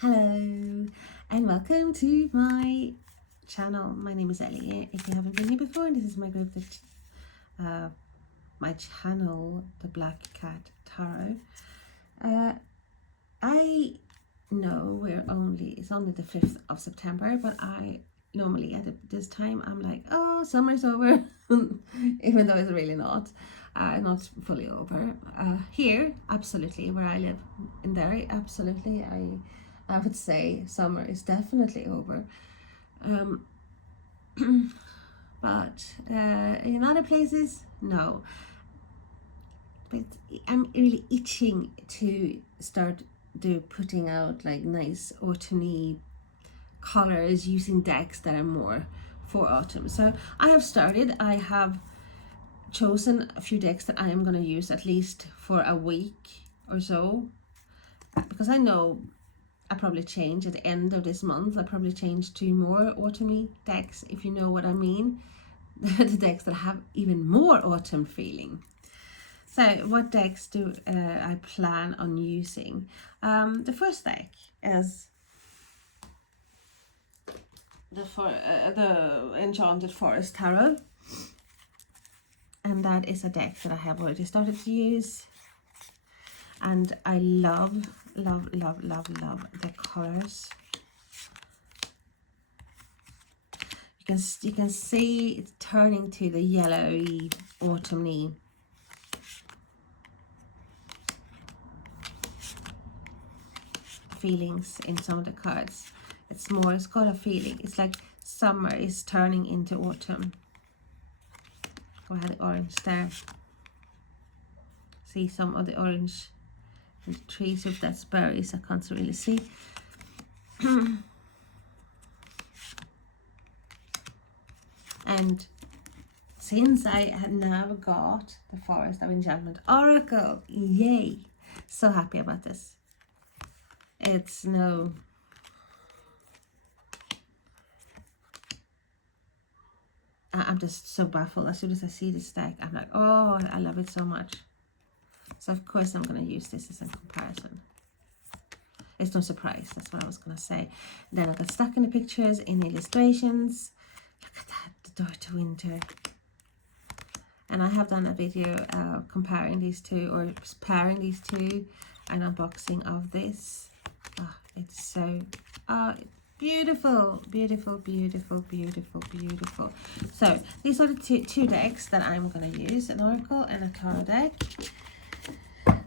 Hello and welcome to my channel. My name is Ellie. If you haven't been here before, and this is my group, my channel, the Black Cat Tarot. I know it's only the 5th of September, but I normally at this time I'm like, oh, summer's over, even though it's really not fully over. Here, absolutely, where I live in Derry, absolutely, I would say summer is definitely over. But in other places, no. But I'm really itching to start putting out like nice autumny colors using decks that are more for autumn. So I have chosen a few decks that I am going to use at least for a week or so, because I know I probably change at the end of this month. I probably change to more autumny decks, if you know what I mean. The decks that have even more autumn feeling. So what decks do I plan on using? The first deck is the Enchanted Forest Tarot, and that is a deck that I have already started to use, and I love the colors. You can see it's turning to the yellowy autumny feelings in some of the cards. It's got a feeling. It's like summer is turning into autumn. Go ahead, the orange there. See some of the orange in the trees with that berries. I can't really see. And since I had now got the Forest of Enchantment Oracle, yay! So happy about this. It's no... I'm just so baffled. As soon as I see this deck, I'm like, oh, I love it so much. So of course I'm going to use this as a comparison. It's no surprise, that's what I was going to say. Then I got stuck in the pictures, in illustrations. Look at that, the door to winter. And I have done a video comparing these two, or pairing these two, an unboxing of this. Oh, it's so beautiful, beautiful, beautiful, beautiful, beautiful. So these are the two decks that I'm going to use, an Oracle and a Tarot deck.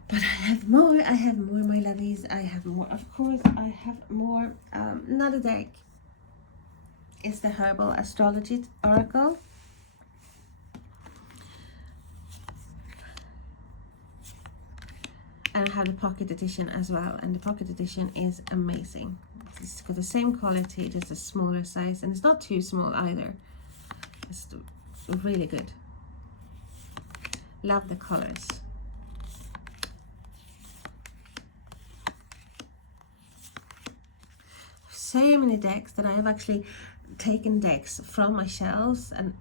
But I have more, my lovies. I have more, of course, I have more. Another deck is the Herbal Astrology Oracle. And I have the pocket edition as well, and the pocket edition is amazing. It's got the same quality, just a smaller size, and it's not too small either. It's really good. Love the colors. So many decks that I have actually taken decks from my shelves and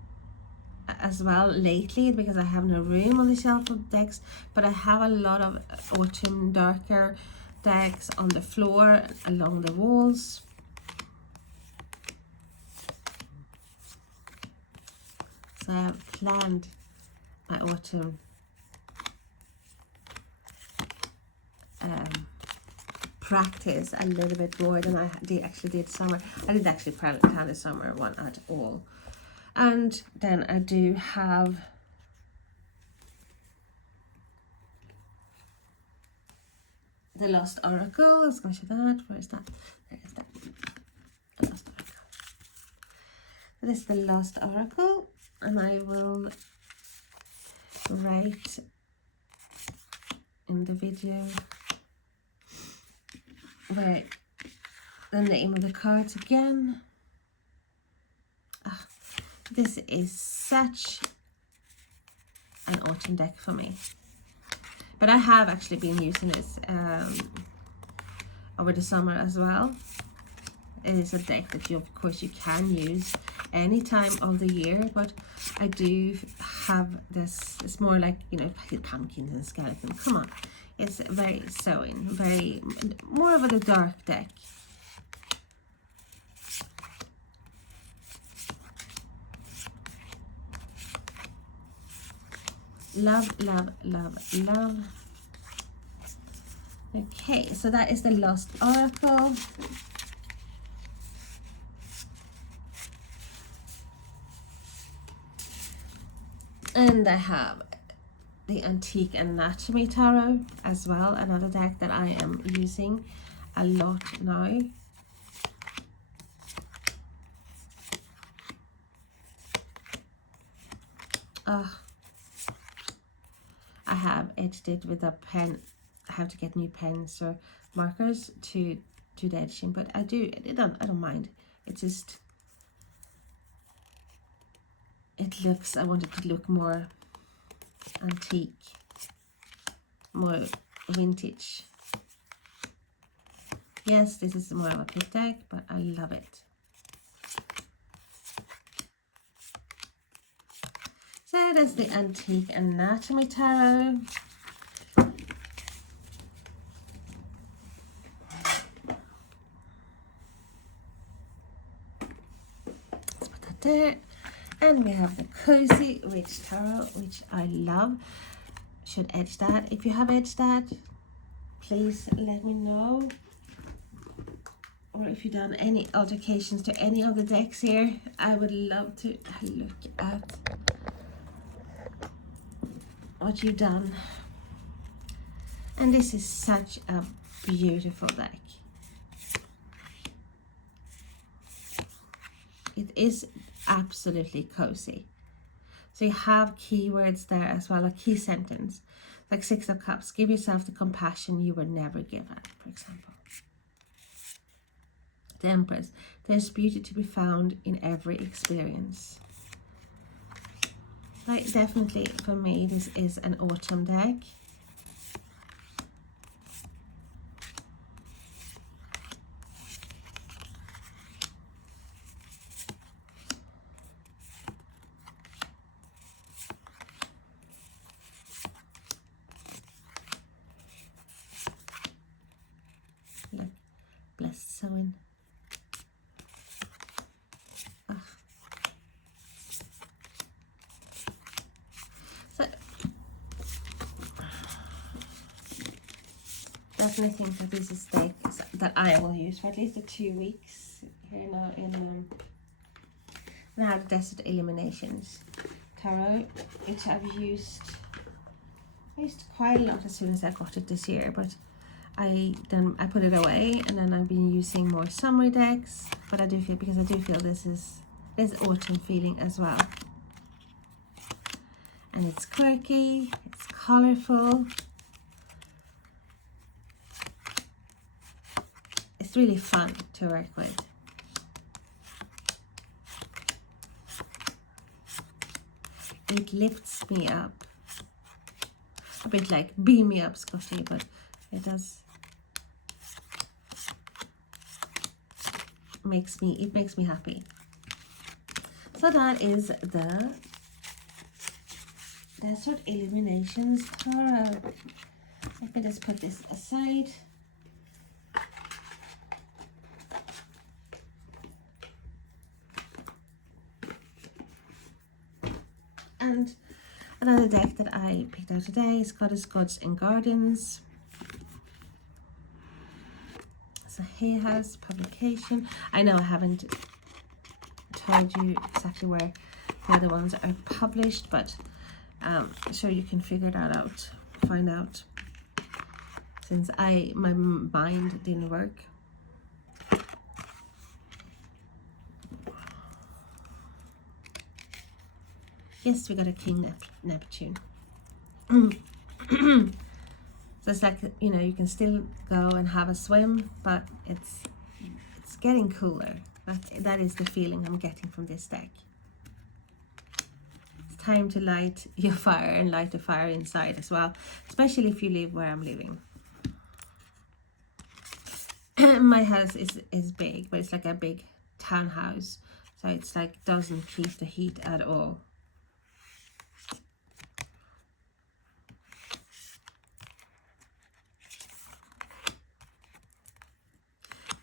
as well lately, because I have no room on the shelf of decks, but I have a lot of autumn darker decks on the floor along the walls. So I have planned my autumn practice a little bit more than I actually did summer. I didn't actually plan the summer one at all. And then I do have the Lost Oracle. I was going to show that. Where is that? There is that. The Lost Oracle. This is the Lost Oracle, and I will write in the video where the name of the cards again. This is such an autumn deck for me. But I have actually been using this over the summer as well. It is a deck that of course you can use any time of the year, but I do have this. It's more like, you know, pumpkins and skeletons. Come on, it's very sewing, very more of a dark deck. Love, love, love, love. Okay, so that is the Lost Oracle. And I have the Antique Anatomy Tarot as well, another deck that I am using a lot now. Oh, I have edged it with a pen. I have to get new pens or markers to do the edging, but I don't mind. It just, it looks, I want it to look more antique, more vintage. Yes, this is more of a pit deck, but I love it. So that's the Antique Anatomy Tarot. Let's put that there. And we have the Cozy Witch Tarot, which I love. Should edge that. If you have edged that, please let me know. Or if you've done any alterations to any of the decks here, I would love to look at what you've done. And this is such a beautiful deck. It is absolutely cozy. So you have keywords there as well, a key sentence, like 6 of Cups. Give yourself the compassion you were never given, for example. The Empress. There's beauty to be found in every experience. Like, definitely for me, this is an autumn deck. Look, blessed sewing. So definitely think that this is deck that I will use for at least 2 weeks here now in I have the Desert Illuminations Tarot, which I used quite a lot as soon as I got it this year, but I put it away, and then I've been using more summer decks. But I do feel there's autumn feeling as well, and it's quirky, it's colorful, it's really fun to work with. It lifts me up, a bit like Beam Me Up Scotty, but it does makes me happy. So that is the Desert Illuminations Tarot. Let me just put this aside. And another deck that I picked out today is Goddess, Gods and Guardians. It's a Hay House publication. I know I haven't told you exactly where the other ones are published, but I'm sure you can figure that out, find out, since my mind didn't work. Yes, we got a King Neptune. So it's like, you can still go and have a swim, but it's getting cooler. That is the feeling I'm getting from this deck. It's time to light your fire and light the fire inside as well, especially if you live where I'm living. My house is big, but it's like a big townhouse, so it's like doesn't keep the heat at all.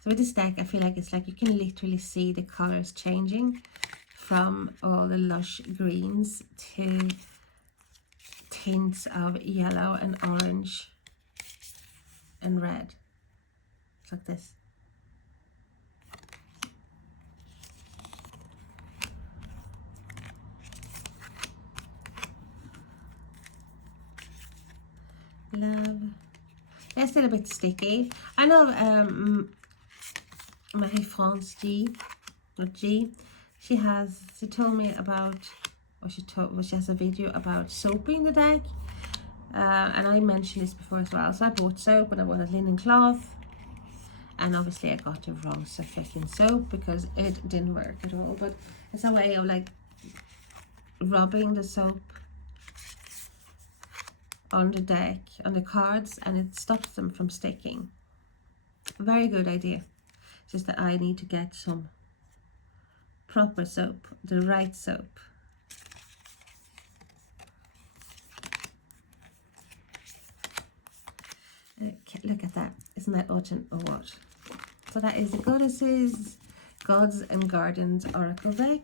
So with this deck, I feel like it's like you can literally see the colors changing from all the lush greens to hints of yellow and orange and red. It's like this. Love. They're still a bit sticky. I know Marie-France G, or G, she told me about, or she has a video about soaping the deck. And I mentioned this before as well. So I bought soap and I bought a linen cloth. And obviously I got the wrong freaking soap because it didn't work at all. But it's a way of like rubbing the soap on the deck, on the cards, and it stops them from sticking. Very good idea. It's just that I need to get some proper soap, the right soap. Okay, look at that. Isn't that autumn or what? So that is the Goddesses, Gods and Gardens Oracle deck.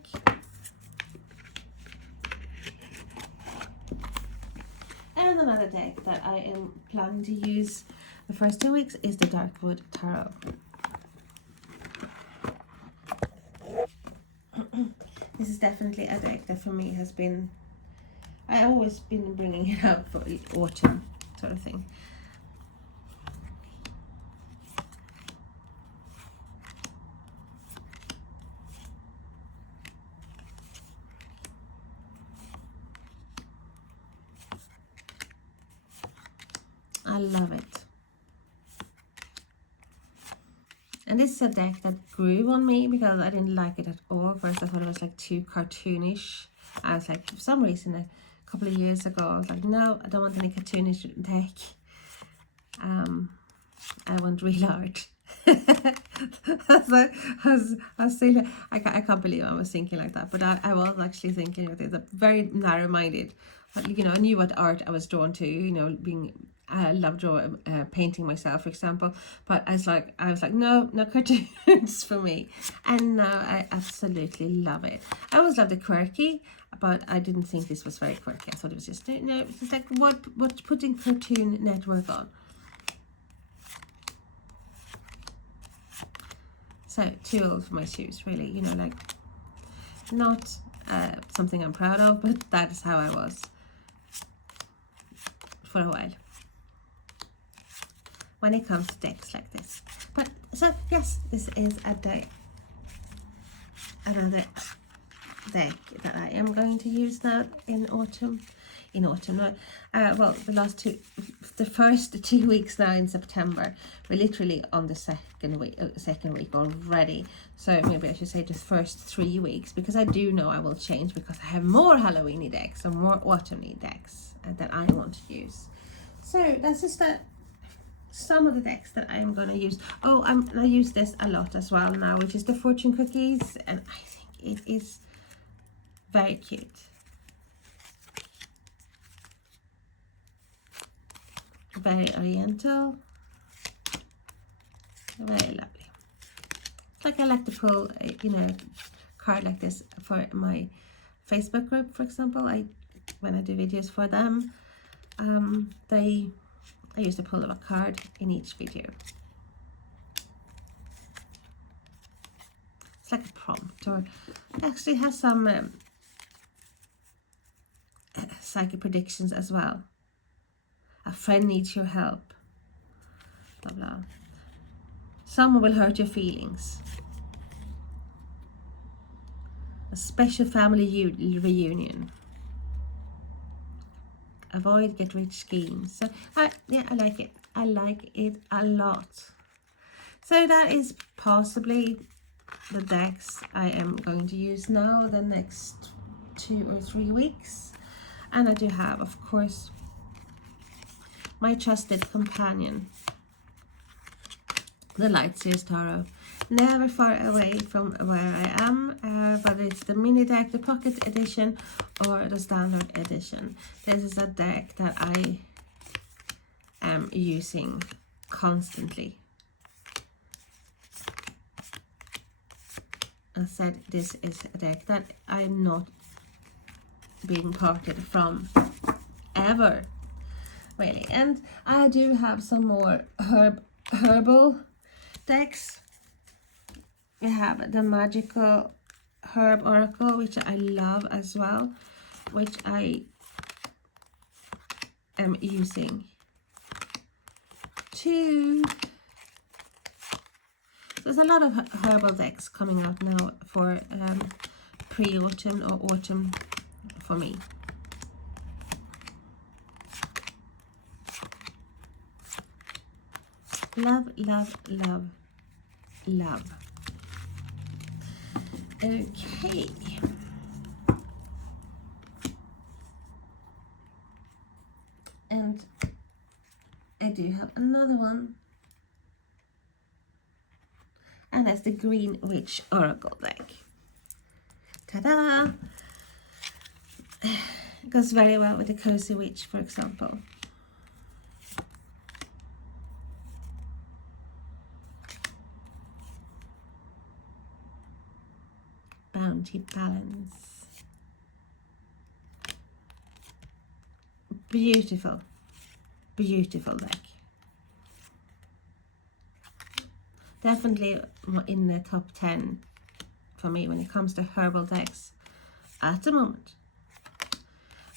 And another deck that I am planning to use the first 2 weeks is the Darkwood Tarot. This is definitely a deck that for me has been, I've always been bringing it up for autumn sort of thing. I love it. And this is a deck that grew on me because I didn't like it at all. First I thought it was like too cartoonish. I was like, for some reason a couple of years ago I was like, no, I don't want any cartoonish deck. I want real art. I can't believe I was thinking like that, but I was actually thinking of it. It's very narrow-minded. You know, I knew what art I was drawn to, you know, I love drawing, painting myself, for example. But I was like, no cartoons for me. And now I absolutely love it. I always loved the quirky, but I didn't think this was very quirky. I thought it was just, you know, it's just like what putting Cartoon Network on. So too old for my shoes, really. You know, like not something I'm proud of, but that is how I was for a while when it comes to decks like this. But so yes, this is another deck that I am going to use now in autumn. Well, the first 2 weeks now in September. We're literally on the second week already. So maybe I should say the first 3 weeks, because I do know I will change because I have more Halloweeny decks or more autumny decks that I want to use. So that's just some of the decks that I'm going to use. Oh, I use this a lot as well now, which is the fortune cookies, and I think it is very cute. Very oriental, very lovely. Like I like to pull a, you know, card like this for my Facebook group, for example. When I do videos for them, I used to pull a card in each video. It's like a prompt, or it actually has some psychic predictions as well. A friend needs your help. Blah blah. Someone will hurt your feelings. A special family reunion. Avoid get-rich schemes. So yeah, I like it. I like it a lot. So that is possibly the decks I am going to use now the next 2 or 3 weeks. And I do have, of course, my trusted companion, the Light Series Tarot. Never far away from where I am, but it's the mini deck, the pocket edition, or the standard edition. This is a deck that I am using constantly. I said this is a deck that I'm not being parted from ever, really. And I do have some more herbal decks. We have the Magickal Herb Oracle, which I love as well, which I am using too. There's a lot of herbal decks coming out now for pre-autumn or autumn for me. Love, love, love, love. Okay. And I do have another one. And that's the Green Witch Oracle deck. Ta-da! It goes very well with the Cozy Witch, for example. Bounty Balance. Beautiful, beautiful deck. Definitely in the top 10 for me when it comes to herbal decks at the moment.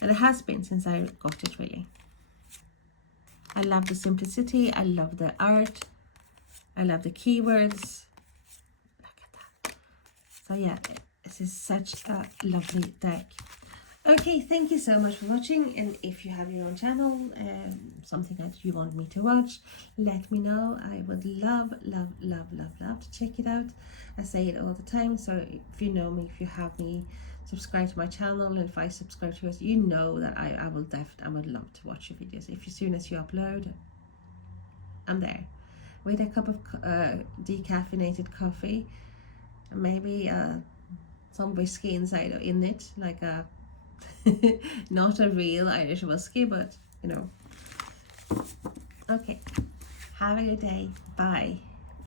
And it has been since I got it, really. I love the simplicity, I love the art, I love the keywords. Look at that. So yeah, this is such a lovely deck. Okay, thank you so much for watching, and if you have your own channel, something that you want me to watch, let me know. I would love, love, love, love, love to check it out. I say it all the time, so if you know me, if you have me, subscribe to my channel, and if I subscribe to yours, you know that I would love to watch your videos. If as soon as you upload, I'm there with a cup of decaffeinated coffee, maybe some whiskey inside in it, like a not a real Irish whiskey, but you know. Okay, have a good day. Bye.